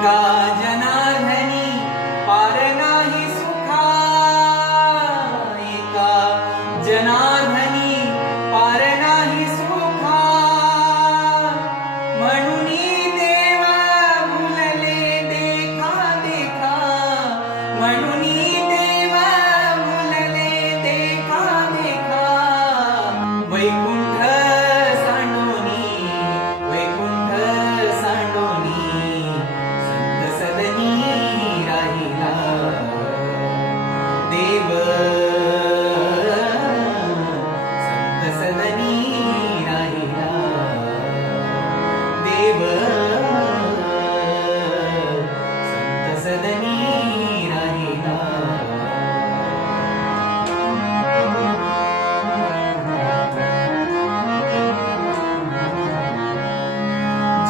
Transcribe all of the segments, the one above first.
एका जनार्दनी पार नाही सुखा, एका जनार्दनी पार नाही सुखा, म्हणून देव भुलले देखा देखा, म्हणून देव भुलले देखा देखा, वैकुंठ सांडोनी, वैकुंठ सांडोनी संत सदनी राहिला देव, संत सदनी राहिला देव, संत सदनी राहिला.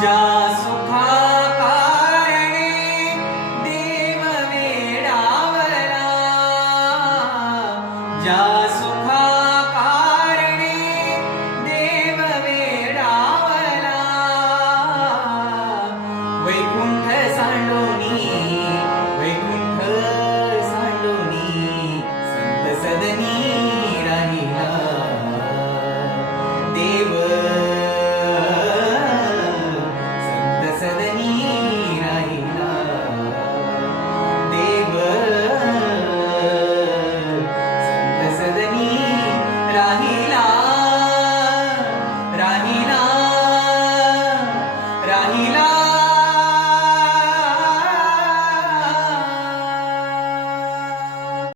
ज्या सुखा कारणे देव वेडावला, ज्या सुखा कारणे देव वेडावला, वैकुंठ सांडोनी, वैकुंठ सांडोनी संत सदनी राहिला देव,